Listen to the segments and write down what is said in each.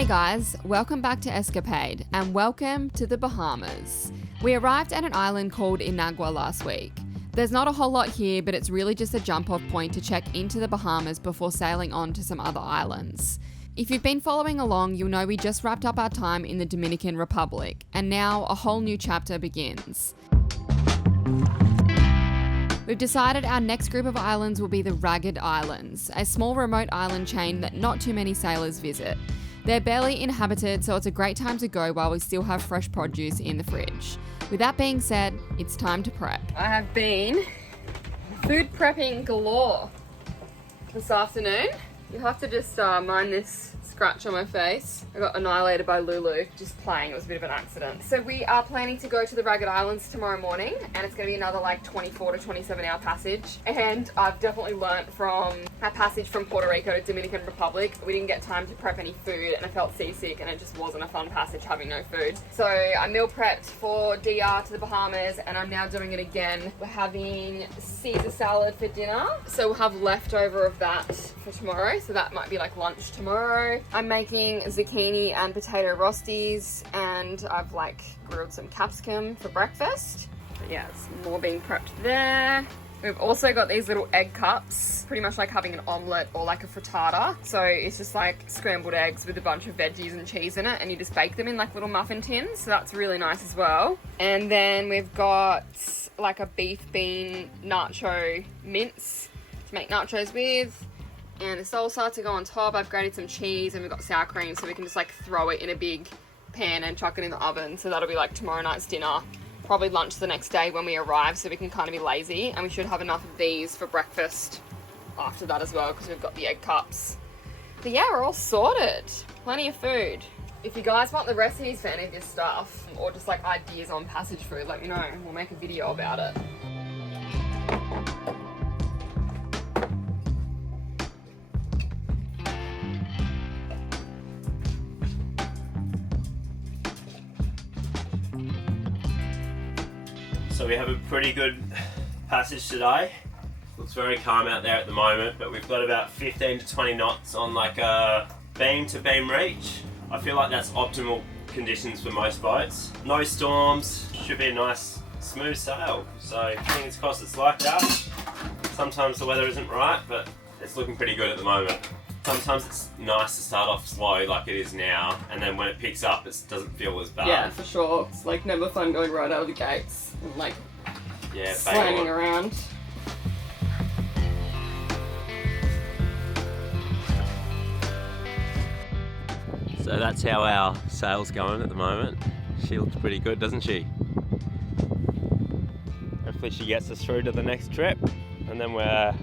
Hey guys, welcome back to Escapade and welcome to the Bahamas. We arrived at an island called Inagua last week. There's not a whole lot here, but it's really just a jump-off point to check into the Bahamas before sailing on to some other islands. If you've been following along, you'll know we just wrapped up our time in the Dominican Republic, and now a whole new chapter begins. We've decided our next group of islands will be the Ragged Islands, a small remote island chain that not too many sailors visit. They're barely inhabited, so it's a great time to go while we still have fresh produce in the fridge. With that being said, it's time to prep. I have been food prepping galore this afternoon. You have to just mind this scratch on my face. I got annihilated by Lulu just playing. It was a bit of an accident. So we are planning to go to the Ragged Islands tomorrow morning, and it's going to be another like 24 to 27 hour passage. And I've definitely learnt from our passage from Puerto Rico to Dominican Republic. We didn't get time to prep any food and I felt seasick and it just wasn't a fun passage having no food. So I meal prepped for DR to the Bahamas and I'm now doing it again. We're having Caesar salad for dinner. So we'll have leftover of that for tomorrow. So that might be like lunch tomorrow. I'm making zucchini and potato rosties and I've like grilled some capsicum for breakfast. But yeah, it's more being prepped there. We've also got these little egg cups, pretty much like having an omelette or like a frittata. So it's just like scrambled eggs with a bunch of veggies and cheese in it and you just bake them in like little muffin tins. So that's really nice as well. And then we've got like a beef bean nacho mince to make nachos with. And the salsa to go on top. I've grated some cheese and we've got sour cream so we can just like throw it in a big pan and chuck it in the oven. So that'll be like tomorrow night's dinner. Probably lunch the next day when we arrive so we can kind of be lazy, and we should have enough of these for breakfast after that as well because we've got the egg cups. But yeah, we're all sorted. Plenty of food. If you guys want the recipes for any of this stuff or just like ideas on passage food, let me know. We'll make a video about it. So we have a pretty good passage today. Looks very calm out there at the moment, but we've got about 15 to 20 knots on like a beam to beam reach. I feel like that's optimal conditions for most boats. No storms, should be a nice smooth sail. So fingers crossed it's like that. Sometimes the weather isn't right, but it's looking pretty good at the moment. Sometimes it's nice to start off slow like it is now, and then when it picks up it doesn't feel as bad. Yeah, for sure. It's like never fun going right out of the gates and like slamming around. So that's how our sail's going at the moment. She looks pretty good, doesn't she? Hopefully she gets us through to the next trip, and then we're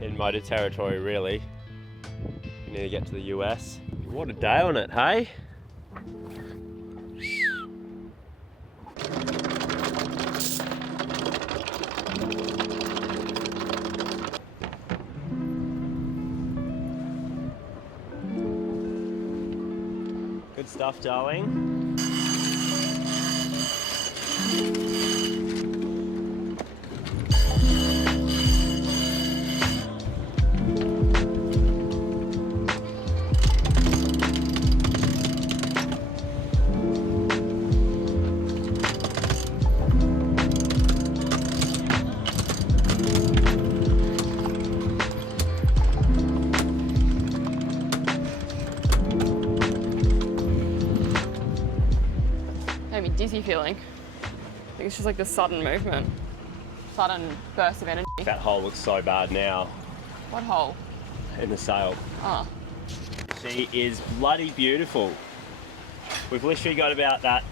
in motor territory really. We need to get to the US. What a day on it, hey? Good stuff, darling. Dizzy feeling. I think it's just like the sudden movement. Sudden burst of energy. That hole looks so bad now. What hole? In the sail. Oh. She is bloody beautiful. We've literally got about that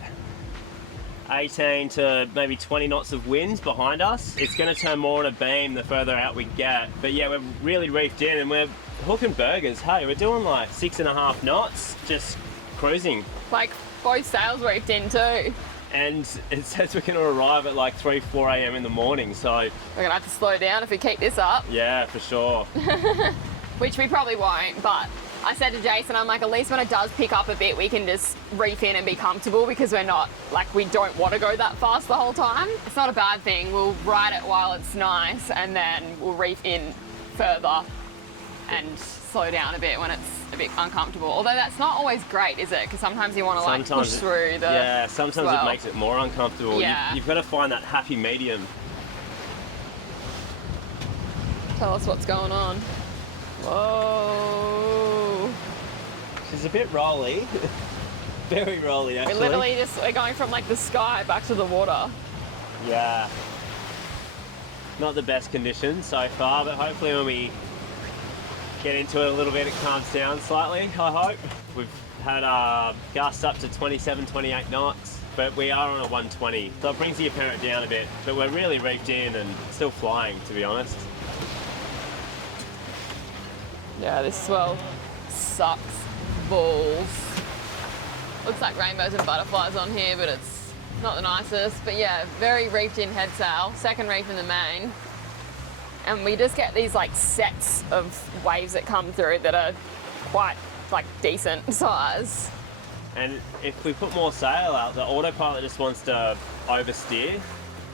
18 to maybe 20 knots of winds behind us. It's going to turn more on a beam the further out we get. But yeah, we're really reefed in and we're hooking burgers. Hey, we're doing like 6.5 knots, just cruising. Like both sails reefed in too. And it says we're going to arrive at like 3, 4 a.m. in the morning, so... We're going to have to slow down if we keep this up. Yeah, for sure. Which we probably won't, but I said to Jason, I'm like, at least when it does pick up a bit, we can just reef in and be comfortable because we're not, like, we don't want to go that fast the whole time. It's not a bad thing. We'll ride it while it's nice and then we'll reef in further and slow down a bit when it's a bit uncomfortable. Although that's not always great, is it? Because sometimes you want to like push through the... Yeah, sometimes it makes it more uncomfortable. Yeah. You've got to find that happy medium. Tell us what's going on. Whoa. She's a bit rolly. Very rolly, actually. We're going from like the sky back to the water. Yeah. Not the best conditions so far, but hopefully when we get into it a little bit, it calms down slightly, I hope. We've had gusts up to 27, 28 knots, but we are on a 120, so it brings the apparent down a bit, but we're really reefed in and still flying, to be honest. Yeah, this swell sucks balls. Looks like rainbows and butterflies on here, but it's not the nicest. But yeah, very reefed in head sail, second reef in the main. And we just get these like sets of waves that come through that are quite like decent size. And if we put more sail out, the autopilot just wants to oversteer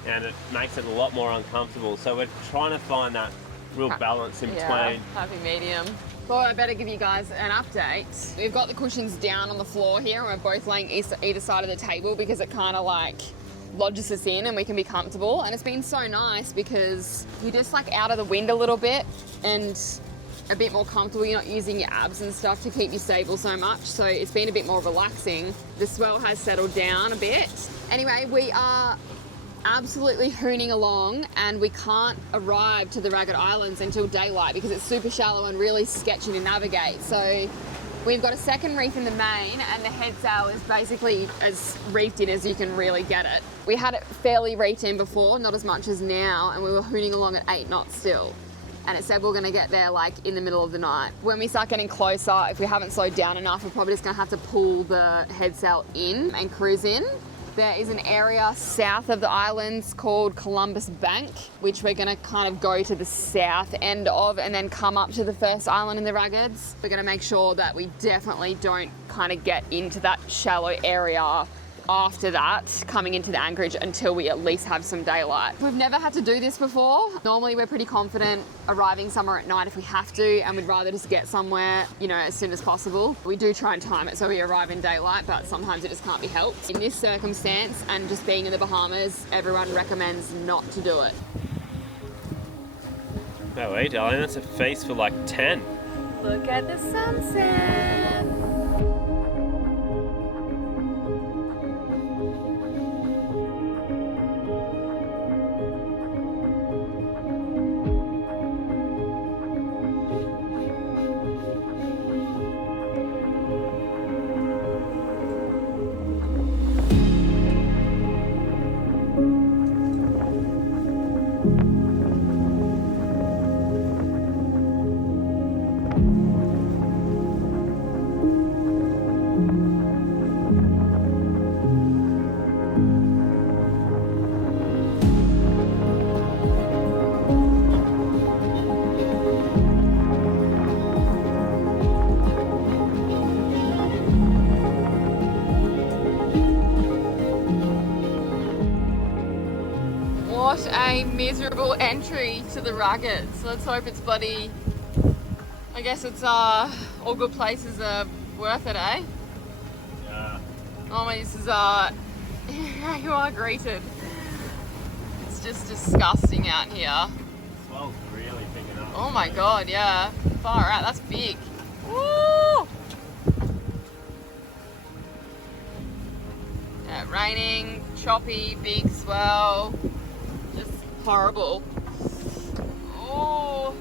and it makes it a lot more uncomfortable. So we're trying to find that real balance in between. Happy medium. Thought I better give you guys an update. We've got the cushions down on the floor here and we're both laying either side of the table because it kind of like lodges us in and we can be comfortable. And it's been so nice because you're just like out of the wind a little bit and a bit more comfortable. You're not using your abs and stuff to keep you stable so much. So it's been a bit more relaxing. The swell has settled down a bit. Anyway, we are absolutely hooning along and we can't arrive to the Ragged Islands until daylight because it's super shallow and really sketchy to navigate. So we've got a second reef in the main and the head sail is basically as reefed in as you can really get it. We had it fairly reefed in before, not as much as now, and we were hooning along at 8 knots still. And it said we're gonna get there like in the middle of the night. When we start getting closer, if we haven't slowed down enough, we're probably just gonna have to pull the head sail in and cruise in. There is an area south of the islands called Columbus Bank, which we're gonna kind of go to the south end of and then come up to the first island in the Raggeds. We're gonna make sure that we definitely don't kind of get into that shallow area after that, coming into the anchorage until we at least have some daylight. We've never had to do this before. Normally we're pretty confident arriving somewhere at night if we have to, and we'd rather just get somewhere, you know, as soon as possible. We do try and time it so we arrive in daylight, but sometimes it just can't be helped. In this circumstance and just being in the Bahamas, everyone recommends not to do it. No way, darling, that's a feast for like 10. Look at the sunset. What a miserable entry to the Raggeds. Let's hope it's bloody... I guess it's all good places are worth it, eh? Yeah. Oh my, this is you are greeted. It's just disgusting out here. Swell's really picking up. Oh my god, yeah. Far out, that's big. Woo! Yeah, raining, choppy, big swell. Just horrible. Oh.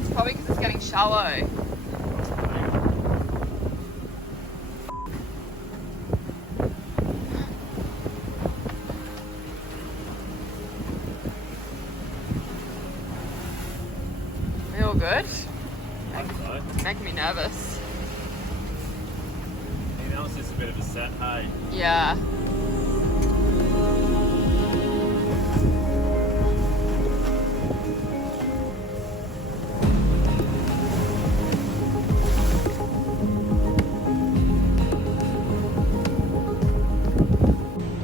It's probably because it's getting shallow. We all good? I think so. Making me nervous. Hey, that was just a bit of a set, hey? Yeah.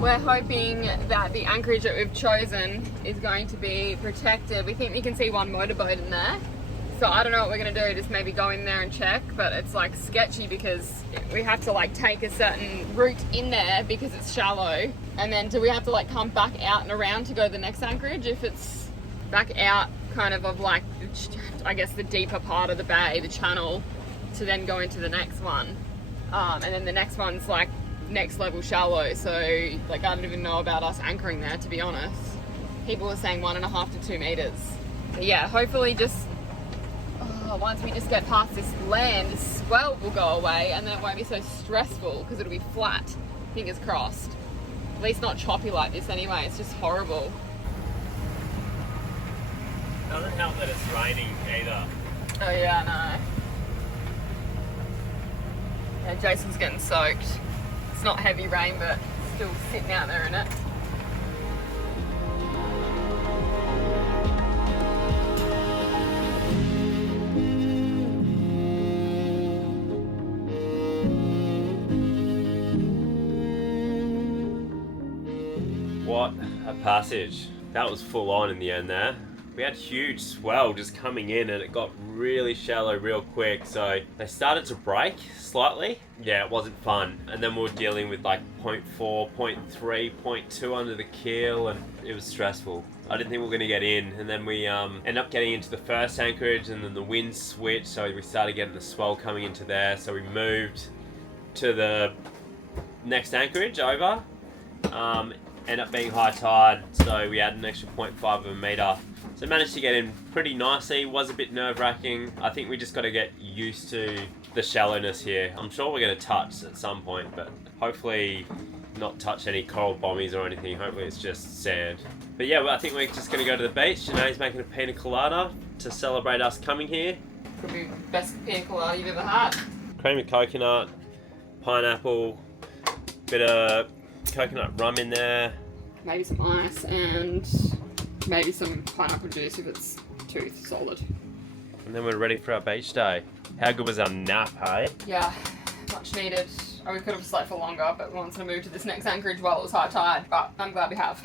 We're we're hoping that the anchorage that we've chosen is going to be protected. We think we can see one motorboat in there. So I don't know what we're going to do, just maybe go in there and check, but it's like sketchy because we have to like take a certain route in there because it's shallow. And then do we have to like come back out and around to go to the next anchorage if it's back out kind of like, I guess the deeper part of the bay, the channel, to then go into the next one. And then the next one's like next level shallow. So like I don't even know about us anchoring there, to be honest. People were saying 1.5 to 2 meters. But yeah, hopefully just once we just get past this land, this swell will go away and then it won't be so stressful because it'll be flat, fingers crossed. At least not choppy like this anyway, it's just horrible. Doesn't help that it's raining either. Oh yeah, I know. Yeah, Jason's getting soaked. It's not heavy rain, but still sitting out there in it. What a passage. That was full on in the end there. We had huge swell just coming in and it got really shallow real quick, so they started to break slightly. Yeah, it wasn't fun. And then we were dealing with like 0.4, 0.3, 0.2 under the keel and it was stressful. I didn't think we were going to get in, and then we ended up getting into the first anchorage and then the wind switched, so we started getting the swell coming into there, so we moved to the next anchorage over. Ended up being high tide, so we had an extra 0.5 of a metre. So managed to get in pretty nicely. Was a bit nerve-wracking. I think we just got to get used to the shallowness here. I'm sure we're going to touch at some point, but hopefully not touch any coral bommies or anything. Hopefully it's just sand. But yeah, well, I think we're just going to go to the beach. Janae's making a pina colada to celebrate us coming here. Could be best pina colada you've ever had. Cream of coconut, pineapple, bit of coconut rum in there. Maybe some ice and maybe some pineapple juice if it's too solid. And then we're ready for our beach day. How good was our nap, hey? Yeah, much needed. Oh, we could have slept for longer, but we wanted to move to this next anchorage while it was high tide, but I'm glad we have.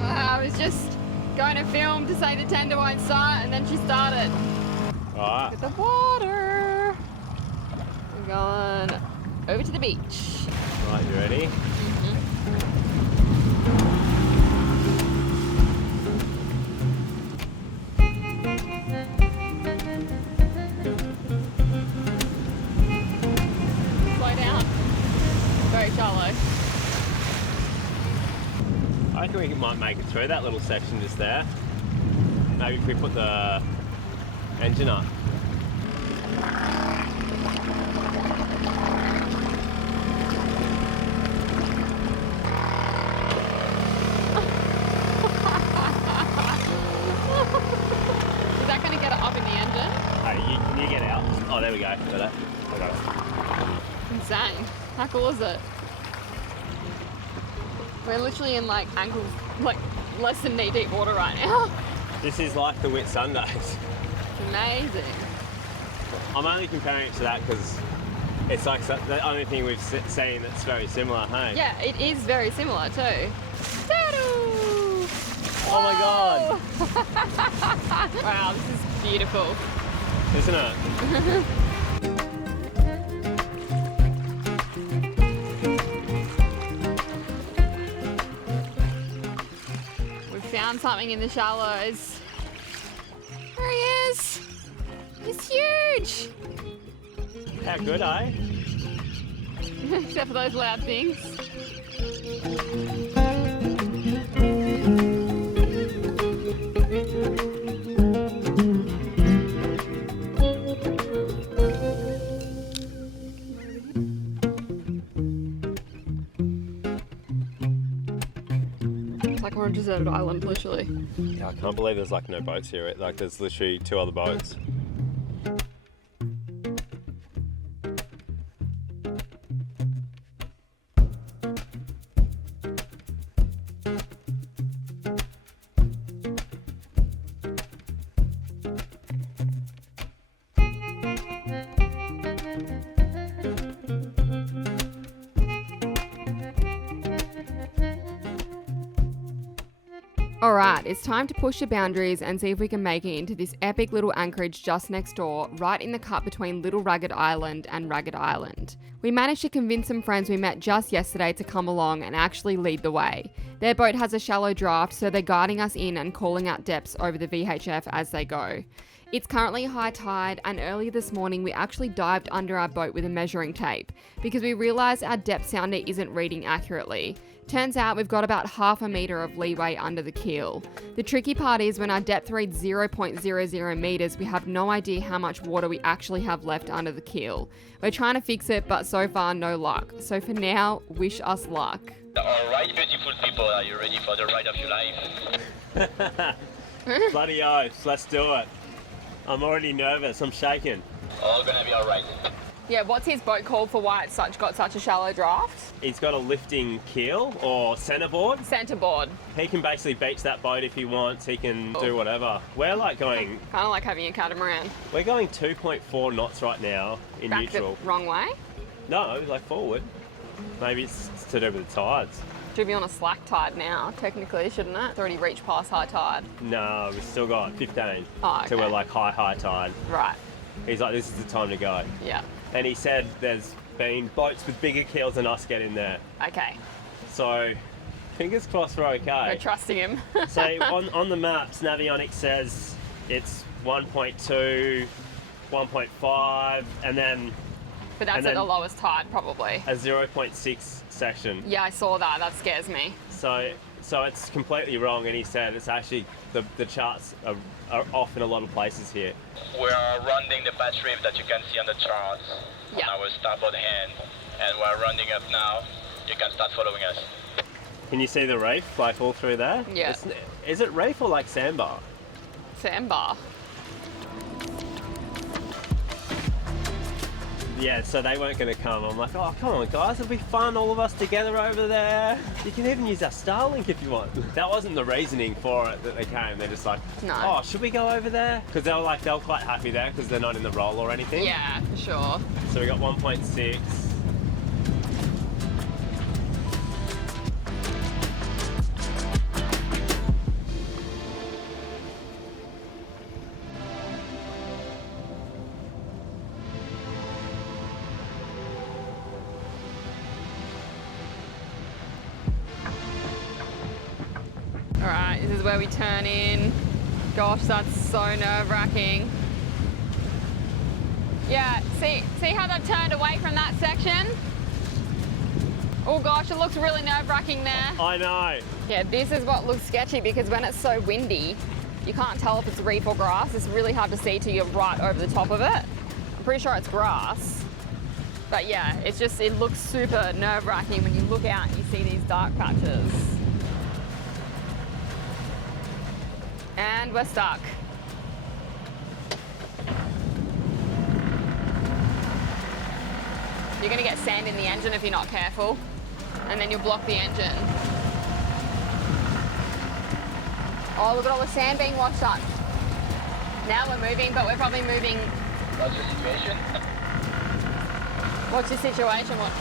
I was just going to film to say the tender won't start, and then she started. Alright. Look at the water. We're going over to the beach. Right, you ready? Slow down. Very shallow. I reckon we might make it through that little section just there. Maybe if we put the engine up. Is that going to get it up in the engine? Hey, can you get out? Oh, there we go. Got it. I got it. Insane. How cool is it? We're literally in like ankles, like less than knee deep water right now. This is like the Whit Sundays. It's amazing. I'm only comparing it to that because it's like the only thing we've seen that's very similar, hey? Yeah, it is very similar too. Ta-doo! Oh my god! Wow, this is beautiful. Isn't it? Found something in the shallows. There he is. He's huge. How good, eh? Except for those loud things. Like we're on a deserted island, literally. Yeah, I can't believe there's like no boats here. Like there's literally 2 other boats. Alright, it's time to push the boundaries and see if we can make it into this epic little anchorage just next door, right in the cut between Little Ragged Island and Ragged Island. We managed to convince some friends we met just yesterday to come along and actually lead the way. Their boat has a shallow draft, so they're guiding us in and calling out depths over the VHF as they go. It's currently high tide, and earlier this morning we actually dived under our boat with a measuring tape because we realised our depth sounder isn't reading accurately. Turns out we've got about half a metre of leeway under the keel. The tricky part is when our depth reads 0.00 metres, we have no idea how much water we actually have left under the keel. We're trying to fix it, but so far no luck. So for now, wish us luck. Alright, beautiful people, are you ready for the ride of your life? Bloody oath, let's do it. I'm already nervous, I'm shaking. All gonna be alright. Yeah, what's his boat called for why it's got such a shallow draft? He's got a lifting keel or centerboard. Centerboard. He can basically beach that boat if he wants. He can do whatever. We're like going... Kind of like having a catamaran. We're going 2.4 knots right now in Back neutral. the wrong way? No, like forward. Maybe it's to do with the tides. Should be on a slack tide now, technically, shouldn't it? It's already reached past high tide. No, we've still got 15. Oh, okay. So we're like high tide. Right. He's like, this is the time to go. Yeah. And he said there's been boats with bigger keels than us get in there. Okay. So, fingers crossed we're okay. We're trusting him. So on the maps, Navionics says it's 1.2, 1.5, and then But that's at the lowest tide, probably. a 0.6 section. Yeah, I saw that. That scares me. So it's completely wrong, and he said it's actually the charts are off in a lot of places here. We're rounding the patch reef that you can see on the charts on our starboard hand, and we're rounding up now. You can start following us. Can you see the reef like all through there? Yeah. Is it reef or like sandbar? Sandbar. Yeah, so they weren't going to come. I'm like, oh, come on, guys, it'll be fun, all of us together over there. You can even use our Starlink if you want. That wasn't the reasoning for it that they came. They're just like, No. oh, should we go over there? Because they were quite happy there because they're not in the roll or anything. Yeah, for sure. So we got 1.6. Alright, this is where we turn in. Gosh, that's so nerve-wracking. Yeah, see how they've turned away from that section? Oh gosh, it looks really nerve-wracking there. I know. Yeah, this is what looks sketchy because when it's so windy, you can't tell if it's reef or grass. It's really hard to see till you're right over the top of it. I'm pretty sure it's grass. But yeah, it looks super nerve-wracking when you look out and you see these dark patches. And we're stuck. You're gonna get sand in the engine if you're not careful, and then you'll block the engine. Oh, look at all the sand being washed up. Now we're moving, but we're probably moving. What's your situation? What's your situation? What?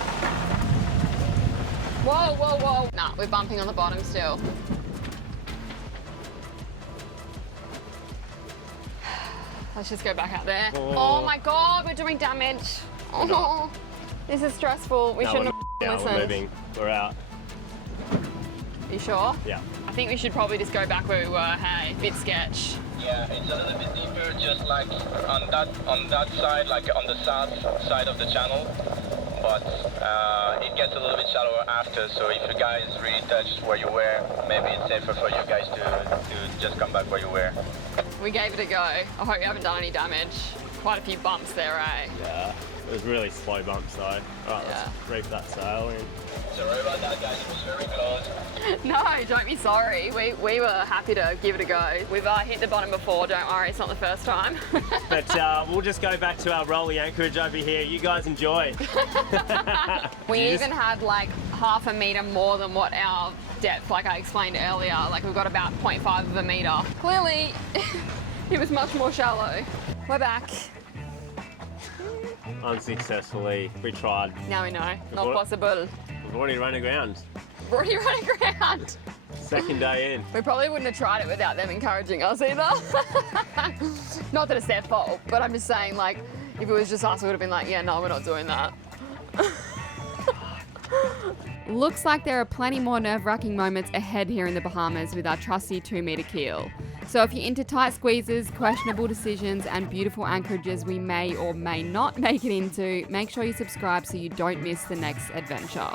Whoa, whoa, whoa. Nah, we're bumping on the bottom still. Let's just go back out there. Oh my God, we're doing damage. Oh, this is stressful. We shouldn't have listened. We're moving. We're out. You sure? Yeah. I think we should probably just go back where we were. Hey, bit sketch. Yeah, it's a little bit deeper, just like on that side, like on the south side of the channel. But it gets a little bit shallower after, so if you guys really touched where you were, maybe it's safer for you guys to just come back where you were. We gave it a go. I hope you haven't done any damage. Quite a few bumps there, eh? Yeah. It was really slow bumps though. Alright, let's reef that sail in. Sorry about that, guys. It was very close. No, don't be sorry. We were happy to give it a go. We've hit the bottom before, don't worry, it's not the first time. But we'll just go back to our rolling anchorage over here. You guys enjoy. We even had like half a metre more than what our depth, like I explained earlier. Like we've got about 0.5 of a metre. Clearly, it was much more shallow. We're back. Unsuccessfully, we tried. Now we know, not possible. We've already run aground. We've already run aground. Second day in. We probably wouldn't have tried it without them encouraging us either. Not that it's their fault, but I'm just saying, like, if it was just us, we would have been like, yeah, no, we're not doing that. Looks like there are plenty more nerve-wracking moments ahead here in the Bahamas with our trusty 2-metre keel. So if you're into tight squeezes, questionable decisions, and beautiful anchorages we may or may not make it into, make sure you subscribe so you don't miss the next adventure.